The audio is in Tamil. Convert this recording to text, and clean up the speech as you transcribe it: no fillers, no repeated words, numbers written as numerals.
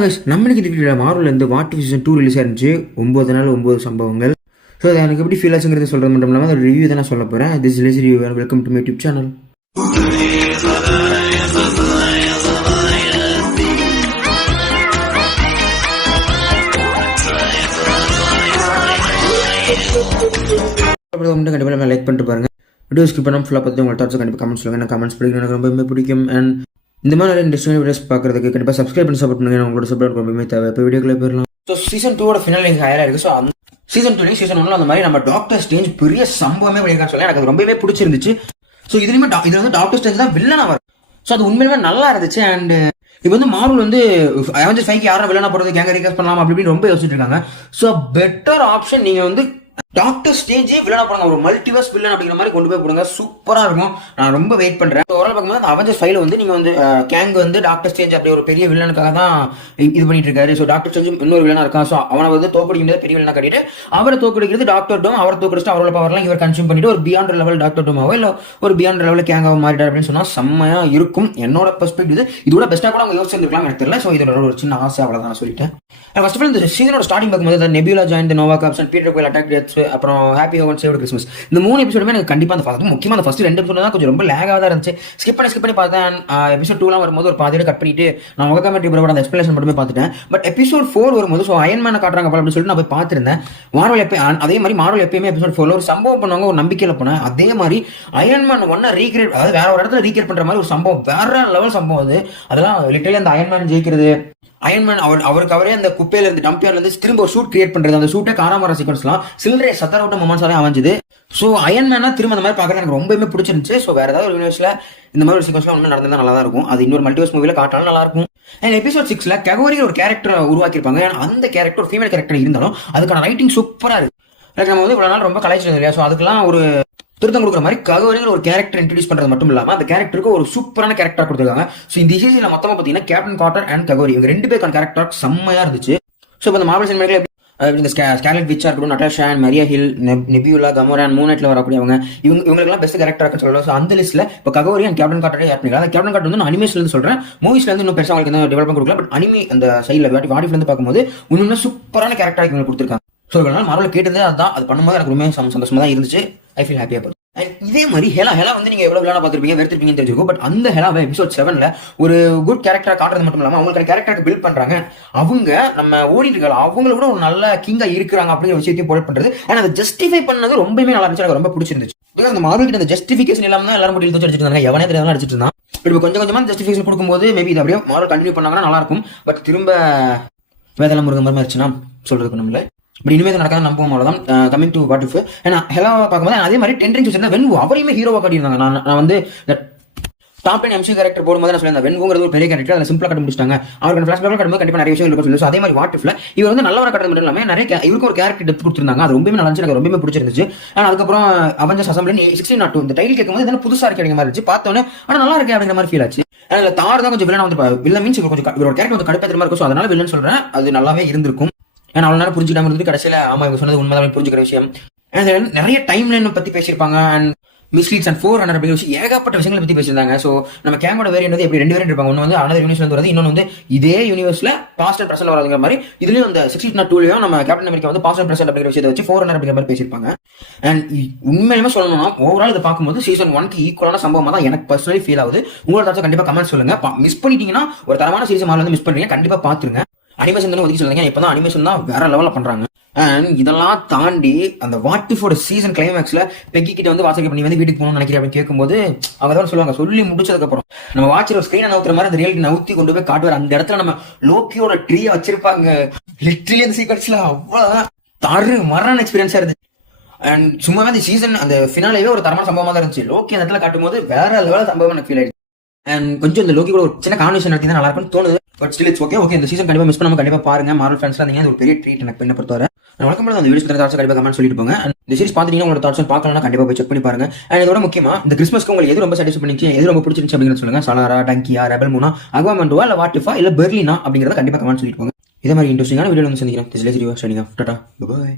ஹலோ கைஸ், நம்மளுக்கு இந்த வீடியோவில் மார்வல்லேருந்து வாட் சீசன் 2 ரிலீஸ் ஆயிருந்துச்சு. 9 நாள் 9 சம்பவங்கள். ஸோ அது எனக்கு எப்படி ஃபீல் ஆச்சுங்கிறத சொல்கிறது மட்டும் இல்லாமல் அதோட ரிவ்யூ தான் நான் சொல்ல போகிறேன். This release review. Welcome to my YouTube channel. கண்டிப்பாக லைக் பண்ணிட்டு பாருங்க. வீடியோ ஸ்கிப் பண்ணாமல் ஃபுல்லாக பார்த்து உங்கள் தாட்ஸ் கண்டிப்பாக கமெண்ட்ஸ் சொல்லுங்கள். நான் கமெண்ட்ஸ் படிக்க எனக்கு ரொம்பவே பிடிக்கும். அண்ட் இந்த மாதிரி நிறைய இன்ட்ரெஸ்டிங் வீடியோஸ் பார்க்குறதுக்கு கண்டிப்பாக சப்ஸ்கிரைப் பண்ணி சப்போர்ட் பண்ணுங்க. உங்களோட சப்போர்ட் ரொம்பவே தேவை. இப்போ வீடியோக்குள்ளே போயிடலாம். ஸோ சீசன் 2 ஃபினல் இங்கே ஹையராக இருக்குது. ஸோ அந்த சீசன் 2 சீசன் 1 அந்த மாதிரி நம்ம டாக்டர் ஸ்ட்ரேஞ்ச் பெரிய சம்பவமே பண்ணியிருக்கான்னு சொல்லி எனக்கு ரொம்பவே பிடிச்சிருந்துச்சு. ஸோ இதுலையுமே இது வந்து டாக்டர் ஸ்ட்ரேஞ்ச் தான் வில்லனா வரும். ஸோ அது உண்மையிலுமே நல்லா இருந்துச்சு. அண்ட் இப்போ வந்து மார்வல் வந்து அவெஞ்சர்ஸ் 5 யாரும் வில்லனா போடுறது கேங்க ரீகாஸ்ட் பண்ணலாம் அப்படின்னு ரொம்ப யோசிச்சுட்டு இருக்காங்க. ஸோ பெட்டர் ஆப்ஷன் நீங்கள் வந்து டாக்டர் ஸ்டேஜே வில்லனா போடுங்க. ஒரு மல்டிவர்ஸ் வில்லன் அப்படிங்கிற மாதிரி கொண்டு போய் போடுங்க. சூப்பரா இருக்கும். நான் ரொம்ப வெயிட் பண்றேன். ஓரளவு பார்க்கும்போது அந்த அவெஞ்சர்ஸ் 5 வந்து நீங்க வந்து கேங் வந்து டாக்டர் ஸ்டேஞ்ச் அப்படி ஒரு பெரிய வில்லனுக்காக தான் இது பண்ணிட்டு இருக்காரு. ஸோ டாக்டர் ஸ்டேஞ்ச் இன்னொரு வில்லனா இருக்கான். ஸோ அவனை வந்து தோக்கடிக்கிறது பெரிய வில்லனா கட்டிட்டு அவரை தோக்கடிக்கிறது டாக்டர் டோம். அவரை தோக்கடிச்சுட்டு அவரோட பவர்லாம் இவர் கன்சியூம் பண்ணிட்டு ஒரு பியாண்ட் லெவல் டாக்டர் டோமாவோ இல்லை ஒரு பியாண்ட் லெவல் கேங்காவோ மாறிட்டார் அப்படின்னு சொன்னா செம்மையா இருக்கும். என்னோட பெர்ஸ்பெக்டிவ் இதோட பெஸ்ட்டாக கூட அவங்க யோசிச்சிருக்கலாம் எனக்கு தெரியல. ஸோ இதோட ஒரு சின்ன ஆசை அவ்வளோதான் நான் சொல்லிட்டேன். ஃபர்ஸ்ட் ஆஃப் ஆல் இந்த சீசனோட ஸ்டார்டிங் பார்க்கும்போது Nebula join the Nova Corps and Peter Quill attack deaths அப்புறம் ஹாப்பி ஹோகன் சேவ்ட் கிறிஸ்மஸ் இந்த 3 எபிசோடுமே எனக்கு கண்டிப்பாக அந்த ஃபர்ஸ்ட் முக்கியமாக அந்த ஃபர்ஸ்ட் 2 எபிசோட் தான் கொஞ்சம் ரொம்ப லேகாக தான் இருந்துச்சு. ஸ்கிப் பண்ணி பார்த்தேன். எபிசோட் 2 வரும்போது ஒரு பாதியோட கட் பண்ணிட்டு நான் உங்க கமெண்ட்ரி ப்ரோட அந்த எக்ஸ்பிளேஷன் மட்டுமே பார்த்துட்டேன். பட் எபிசோட் 4 வரும்போது ஸோ அயன்மேனை காட்டுறாங்க அப்படின்னு சொல்லிட்டு நான் போய் பார்த்துருந்தேன். அதே மாதிரி மார்வல் எப்பயுமே எபிசோட் 4 ஒரு சம்பவம் பண்ணுவாங்க, ஒரு நம்பிக்கையில் போனேன். அதே மாதிரி அயன்மேன் 1 ரீக்ரியேட், அதாவது வேற ஒரு இடத்துல ரீக்ரியேட் பண்ற மாதிரி ஒரு சம்பவம், வேற லெவல் சம்பவம் அது. அதெல்லாம் லிட்டரலி அந்த அயன்மேன் ஜெயிக்கிறது, அயன்மேன் அவருக்கு அவரே அந்த குப்பையில இருந்து டம்பியார்ல இருந்து திரும்ப ஒரு சூட் கிரியேட் பண்றது, அந்த சூட்டை காராமர சீக்வன்ஸ்லாம் சில்லறை சத்தரவுட்ட மொமெண்ட்ஸாவே அமைஞ்சது. ஸோ அயன்மேனா திரும்ப அந்த மாதிரி பார்க்கறது எனக்கு ரொம்பவே பிடிச்சிருந்துச்சு. ஸோ வேற ஏதாவது ஒரு யூனிவர்ஸ்ல இந்த மாதிரி ஒரு சீக்வன்ஸ்லாம் ஒன்று நடந்தா நல்லா தான் இருக்கும். அது இன்னொரு மல்டிவர்ஸ் மூவில காட்டாலும் நல்லா இருக்கும். அண்ட் எபிசோட் 6ல ககோரியில் ஒரு கேரக்டர் உருவாக்கியிருப்பாங்க. அந்த கேரக்டர் ஒரு ஃபீமேல் கேரக்டர் இருந்தாலும் அதுக்கான ரைட்டிங் சூப்பரா இருக்கு. நம்ம வந்து இவ்வளவு நாள் ரொம்ப கலாய்ச்சிருந்தோம் இல்லையா? ஸோ அதுக்கெல்லாம் ஒரு திருத்தம் கொடுக்குற மாதிரி ககோரியில் ஒரு கேரக்டர் இன்ட்ரடியூஸ் பண்றது மட்டும் இல்லாம அந்த கேரக்டருக்கு ஒரு சூப்பரான கேரக்டர் கொடுத்துருக்காங்க. ஸோ இந்த சீசன்ல மொத்தமா பார்த்தீங்கன்னா கேப்டன் கார்ட்டர் அண்ட் ககோரி இவங்க 2 பேருக்கான கேரக்டர் செம்மையா இருந்துச்சு. ஸோ இப்போ இந்த மார்வல் சினிமாக்ல இந்த ஸ்கார்லெட் விட்சா இருக்கட்டும், Natasha and Maria Hill, Nebula, Gamora and Moon நைட்ல வரக்கூடியவங்க இவங்களுக்குலாம் பெஸ்ட் கேரக்டர் இருக்குன்னு சொல்லலாம். ஸோ அந்த லிஸ்ட்ல இப்போ ககோரி அண்ட் கேப்டன் கார்ட்டரே ஆட் பண்ணிக்கலாம். அந்த கேப்டன் கார்ட்டர் வந்து நான் அனிமேஷன்ல இருந்து சொல்றேன், மூவிஸ்ல இருந்து இன்னும் பெருசாக அவங்களுக்கு எந்த டெவலப்மெண்ட் கொடுக்கல. பட் அனிமே அந்த சைடில் வாடிஃப்ல இருந்து பார்க்கும்போது இன்னும் சூப்பரான கேரக்டர் இவங்களுக்கு கொடுத்துருக்காங்க. ஸோ இதனால மார்வல் கேட்டதே அதுதான். அது பண்ணும்போது எனக்கு ரொம்ப சந்தோஷமா தான் இருந்துச்சு. ஐ ஃபீல் ஹாப்பியா போகுது. இதே மாதிரி ஹெலா வந்து நீங்க எவ்வளவு விளையாட பார்த்துருப்பீங்க, வெறுத்திருப்பீங்கன்னு தெரிஞ்சுக்கோ. பட் அந்த ஹெலாவை எபிசோட் 7ல ஒரு குட் கேரக்டரா காட்டுறது மட்டும் இல்லாம அவங்களுக்கு கேரக்டருக்கு பில்ட் பண்றாங்க. அவங்க நம்ம ஓடிட்டு அவங்கள கூட ஒரு நல்ல கிங்கா இருக்கிறாங்க அப்படிங்கிற விஷயத்தையும் போட் பண்றது. ஆனா அதை ஜஸ்டிஃபை பண்ணது ரொம்பவே நல்லா இருந்துச்சு. எனக்கு ரொம்ப பிடிச்சிருந்துச்சு. பிகாஸ் அந்த மார்வல் கிட்ட அந்த ஜஸ்டிஃபிகேஷன் இல்லாம தான் எல்லாரும் முடிவு அடிச்சிட்டு இருந்தாங்க. எவனே தெரியாம அடிச்சிட்டு இருந்தான். இப்போ கொஞ்சம் கொஞ்சமா ஜஸ்டிஃபிகேஷன் கொடுக்கும்போது மேபி இது அப்படியே மார்வல் கண்டினியூ பண்ணாங்கன்னா நல்லா இருக்கும். பட் திரும்ப வேதெல்லாம் முருகன் மாதிரி இருந்துச்சுன்னா சொல்றதுக்கு நம்மள பட் இனிமேல் நடக்காத நம்பவும் அவ்வளோதான். கமிங் டு வாட் இஃப் ஏன்னா ஹெலாவை பார்க்கும்போது அதே மாதிரி 10 ரிங்ஸ் வச்சிருந்தா வென்வு அவரையுமே ஹீரோவா காட்டியிருந்தாங்க. நான் வந்து டாப் 10 MC கேரக்டர் போடும்போது நான் சொல்லியிருந்தேன் வென்வுங்கிறது ஒரு பெரிய கேரக்டர், அதை சிம்பிளா கட்டி முடிச்சிட்டாங்க. அவருக்கு ஃபிளாஷ்பேக்ல கட்டும்போது கண்டிப்பா நிறைய விஷயங்கள் இருக்கும். அதே மாதிரி வாட் இஃப்ல இவர் வந்து நல்லவரை கட்டுறது மட்டும் இல்லாம நிறைய இவருக்கு ஒரு கேரக்டர் டெப்த் கொடுத்துருந்தாங்க. அது ரொம்பவே நல்லா இருந்துச்சு. எனக்கு ரொம்பவே பிடிச்சிருந்துச்சு. ஆனால் அதுக்கப்புறம் அவெஞ்சர்ஸ் அசம்பிளி 1602 இந்த டைட்டில் கேட்கும்போது இதெல்லாம் புதுசா இருக்கு அப்படிங்கிற மாதிரி இருந்துச்சு. பார்த்தோன்னே ஆனால் நல்லா இருக்கு அப்படிங்கிற மாதிரி ஃபீல் ஆச்சு. அதில் தார் தான் கொஞ்சம் வில்லனா வந்து வில்லன் மீன்ஸ் கொஞ்சம் இவரோட கேரக்டர் கொஞ்சம் கடுப்பேற்ற மாதிரி இருக்கும். ஸோ அதனால வில்லன் சொல்றேன், அது நல்லாவே இருந்திருக்கும். ஏன்னா அவ்வளோ நேரம் புரிஞ்சுக்காம இருந்து கடைசியில் ஆமா இவங்க சொன்னது உண்மைதான் புரிஞ்சுக்கிற விஷயம். நிறைய டைம் லைன் பத்தி பேசியிருப்பாங்க. அண்ட் மிஸ்லீட்ஸ் அண்ட் 400 அப்படிங்கிற விஷயம் ஏகப்பட்ட விஷயங்களை பத்தி பேசியிருந்தாங்க. ஸோ நம்ம கேங்கோட வேரியன்ட் வந்து எப்படி 2 வேரியன்ட் இருப்பாங்க. ஒன்று வந்து அனதர் யூனிவர்ஸ்ல இருந்து வருது, இன்னொன்று வந்து இதே யூனிவர்ஸ்ல பாஸ்ட் அண்ட் பிரசன்ட் வராதுங்கிற மாதிரி. இதுலயும் அந்த 1602 நம்ம கேப்டன் அமெரிக்கா வந்து பாஸ்ட் அண்ட் பிரசன்ட் அப்படிங்கிற விஷயத்தை வச்சு 400 அப்படிங்கிற மாதிரி பேசியிருப்பாங்க. அண்ட் உண்மையுமே சொல்லணும்னா ஓவரால் இதை பார்க்கும்போது சீசன் 1க்கு ஈக்குவலான சம்பவமா தான் எனக்கு பர்சனலி ஃபீல் ஆகுது. உங்களோட தாட்ஸ் கண்டிப்பா கமெண்ட் சொல்லுங்க. மிஸ் பண்ணிட்டீங்கன்னா ஒரு தரமான சீசன் வந்து மிஸ் பண்றீங்க, கண்டிப்பா பாத்துருங்க. அனிமேஷன் தானே ஒதுக்கி சொல்லுங்க. இப்பதான் அனிமேஷன் தான் வேற லெவலில் பண்றாங்க. அண்ட் இதெல்லாம் தாண்டி அந்த வாட் இஃபோட சீசன் கிளைமேக்ஸ்ல பெக்கி கிட்ட வந்து வாட்ஸ்அப் பண்ணி வந்து வீட்டுக்கு போகணும்னு நினைக்கிறேன் அப்படின்னு கேட்கும்போது அவங்க தான் சொல்லுவாங்க, சொல்லி முடிச்சதுக்கு அப்புறம் நம்ம வாட்சர் ஒரு ஸ்கிரீனை நவுத்துற மாதிரி அந்த ரியாலிட்டி நவுத்தி கொண்டு போய் காட்டுவார். அந்த இடத்துல நம்ம லோக்கியோட ட்ரீயை வச்சிருப்பாங்க. லிட்டரலி அந்த சீக்வன்ஸ்ல அவ்வளவுதான் மரண எக்ஸ்பீரியன்ஸா இருந்துச்சு. அண்ட் சும்மாவே அந்த சீசன் அந்த ஃபினாலேயே ஒரு தரமான சம்பவமா தான் இருந்துச்சு. லோக்கி அந்த இடத்துல காட்டும் போது வேற லெவலில் சம்பவம் எனக்கு ஃபீல் ஆயிடுச்சு. அண்ட் கொஞ்சம் இந்த லோக்கி கூட ஒரு சின்ன கான்வர்சேஷன் நடத்தி தான் நல்லா இருக்கும்னு தோணுது. But still it's okay. இந்த சீசன் கண்டிப்பா மிஸ் பண்ணாம கண்டிப்பா பாருங்க. மார்வல் ஃபேன்ஸ்லாம் நீங்க ஒரு பெரிய ட்ரீட் எனக்கு என்ன பொறுத்தவரை. வழக்கம் போல அந்த வீடியோஸ் தாட்ஸ் கண்டிப்பா கமெண்ட் சொல்லிட்டு போங்க. இந்த சீரிஸ் பாத்தீங்கன்னா உங்களோட தாட்ஸ் பார்க்கணும்னா கண்டிப்பா போய் செக் பண்ணி பாருங்க. அண்ட் இதோட முக்கியமா இந்த கிறிஸ்மஸ்க்கு உங்களுக்கு எது ரொம்ப சாட்டிஸ்ஃபை பண்ணிச்சு, எது ரொம்ப பிடிச்சிருந்துச்சு அப்படிங்கிறத சொல்லுங்க. சலாரா, டங்கியா, ரெபல் மூனா, அக்வாமன்டுவா இல்ல வாட் இஃபா இல்ல பெர்லினா அப்படிங்கறத கண்டிப்பா கமெண்ட் சொல்லிட்டு போங்க. இதே மாதிரி இன்ட்ரெஸ்டிங்கான வீடியோ வந்து சந்திக்கிறேன். This is review shining off. Tata, by.